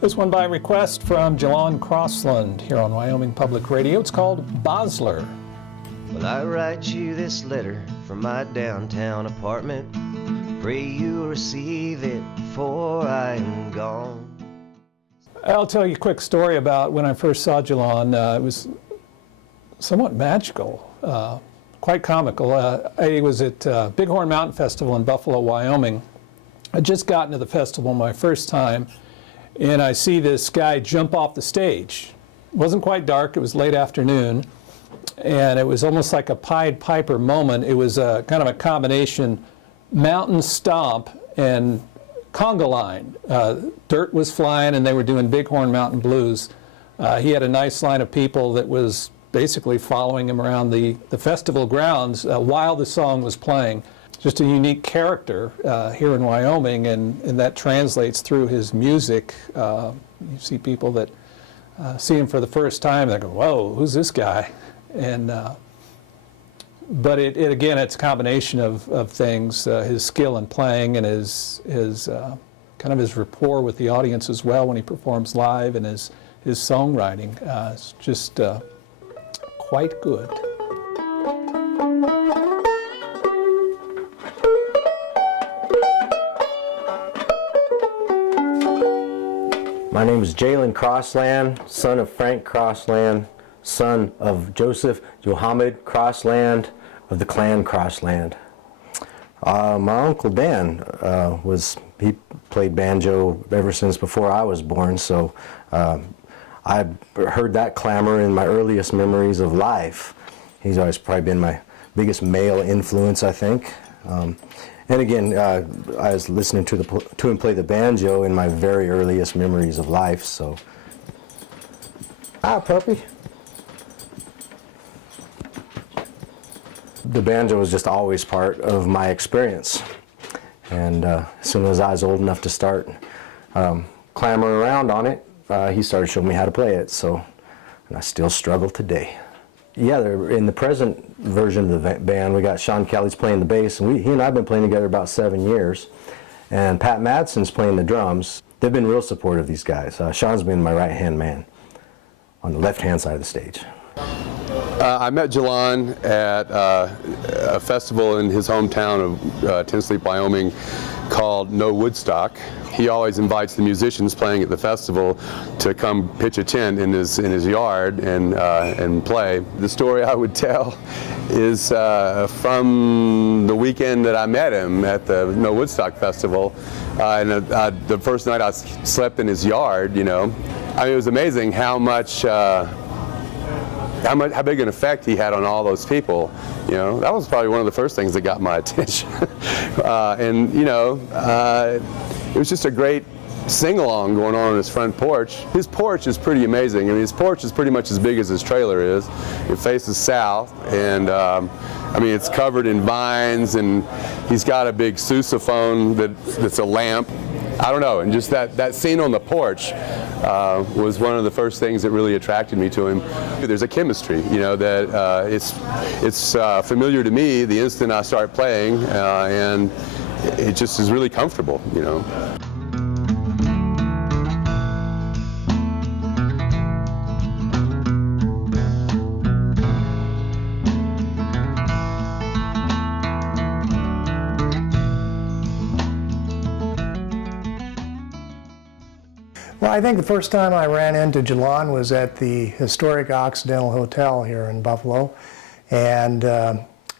This one by request from Jalan Crossland here on Wyoming Public Radio. It's called Bosler. Well, I write you this letter from my downtown apartment. Pray you'll receive it before I am gone. I'll tell you a quick story about when I first saw Jalon. It was somewhat magical, quite comical. I was at Big Horn Mountain Festival in Buffalo, Wyoming. I'd just gotten to the festival my first time, and I see this guy jump off the stage. It wasn't quite dark, it was late afternoon, and it was almost like a Pied Piper moment. It was kind of a combination mountain stomp and conga line. Dirt was flying and they were doing Big Horn Mountain Blues. He had a nice line of people that was basically following him around the festival grounds while the song was playing. Just a unique character here in Wyoming, and that translates through his music. You see people that see him for the first time, they go, whoa, who's this guy? And but again, it's a combination of things, his skill in playing and his kind of his rapport with the audience as well when he performs live, and his songwriting. It's just quite good. My name is Jalan Crossland, son of Frank Crossland, son of Joseph Johammad Crossland of the clan Crossland. My Uncle Dan he played banjo ever since before I was born, so I heard that clamor in my earliest memories of life. He's always probably been my biggest male influence, I think. And again, I was listening to him play the banjo in my very earliest memories of life, so. Hi, puppy. The banjo was just always part of my experience. And as soon as I was old enough to start clambering around on it, he started showing me how to play it, and I still struggle today. Yeah, in the present version of the band, we got Shaun Kelley's playing the bass, and he and I have been playing together about 7 years. And Pat Madsen's playing the drums. They've been real supportive, these guys. Shaun's been my right-hand man on the left-hand side of the stage. I met Jalon at a festival in his hometown of Tensleep, Wyoming, called No Woodstock. He always invites the musicians playing at the festival to come pitch a tent in his yard and play. The story I would tell is from the weekend that I met him at the No Woodstock Festival, and the first night I slept in his yard. You know, I mean, it was amazing how big an effect he had on all those people. You know, that was probably one of the first things that got my attention. And you know, it was just a great sing-along going on his front porch. His porch is pretty amazing. I mean, his porch is pretty much as big as his trailer is. It faces south, and I mean, it's covered in vines, and he's got a big sousaphone that's a lamp. I don't know, and just that scene on the porch was one of the first things that really attracted me to him. There's a chemistry, you know, that it's familiar to me the instant I start playing, and it just is really comfortable, you know. Well, I think the first time I ran into Jalon was at the historic Occidental Hotel here in Buffalo, and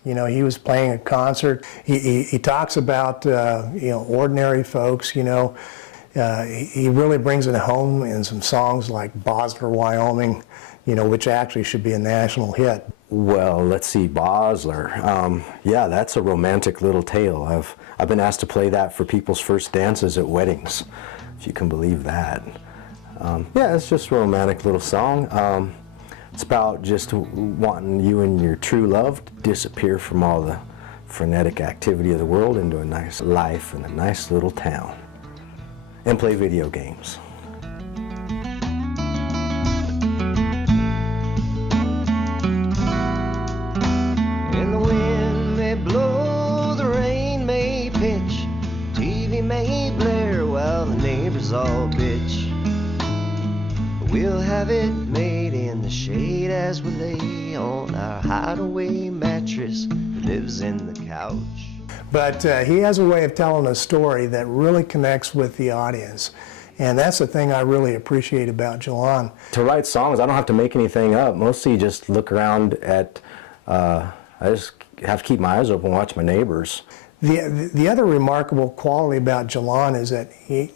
you know, he was playing a concert. He talks about you know, ordinary folks. You know, he really brings it home in some songs like Bosler, Wyoming, you know, which actually should be a national hit. Well, let's see, Bosler. Yeah, that's a romantic little tale. I've been asked to play that for people's first dances at weddings, if you can believe that. Yeah, it's just a romantic little song. It's about just wanting you and your true love to disappear from all the frenetic activity of the world into a nice life in a nice little town and play video games. And the wind may blow, the rain may pitch, TV may blare while the neighbors all bitch. as we lay on our hideaway mattress that lives in the couch. But he has a way of telling a story that really connects with the audience. And that's the thing I really appreciate about Jalon. To write songs, I don't have to make anything up. Mostly just look around at, I just have to keep my eyes open and watch my neighbors. The other remarkable quality about Jalon is that he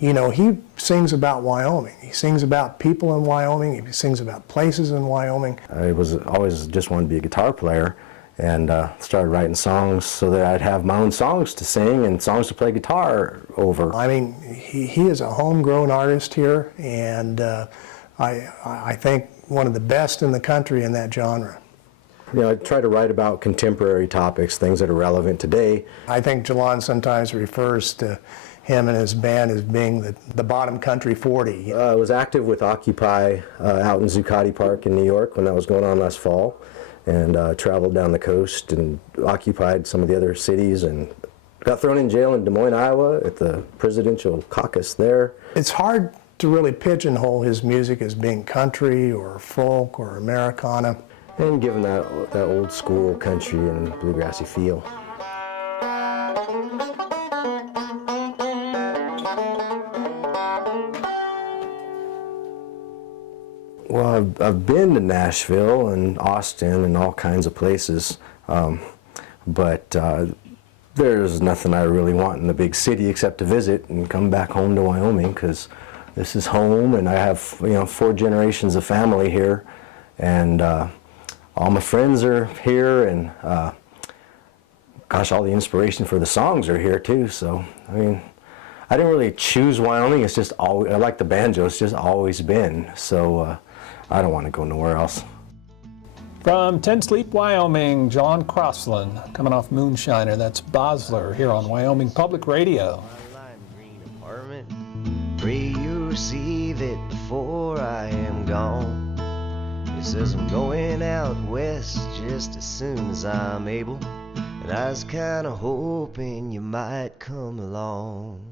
sings about Wyoming. He sings about people in Wyoming. He sings about places in Wyoming. I was always just wanted to be a guitar player, and started writing songs so that I'd have my own songs to sing and songs to play guitar over. I mean, he is a homegrown artist here, and I think one of the best in the country in that genre. You know, I try to write about contemporary topics, things that are relevant today. I think Jalon sometimes refers to him and his band as being the bottom country 40. I was active with Occupy out in Zuccotti Park in New York when that was going on last fall, and traveled down the coast and occupied some of the other cities, and got thrown in jail in Des Moines, Iowa at the presidential caucus there. It's hard to really pigeonhole his music as being country or folk or Americana. And given that old school country and bluegrassy feel. Well, I've been to Nashville and Austin and all kinds of places, but there's nothing I really want in the big city except to visit and come back home to Wyoming, because this is home, and I have 4 generations of family here, and all my friends are here, and gosh, all the inspiration for the songs are here too. So, I mean, I didn't really choose Wyoming. It's just always, I like the banjo. It's just always been. So I don't want to go nowhere else. From Tensleep, Wyoming, Jalan Crossland, coming off Moonshiner. That's Bosler here on Wyoming Public Radio. My lime green apartment, pray you receive it before I am gone. It says I'm going out west just as soon as I'm able, and I was kinda hoping you might come along.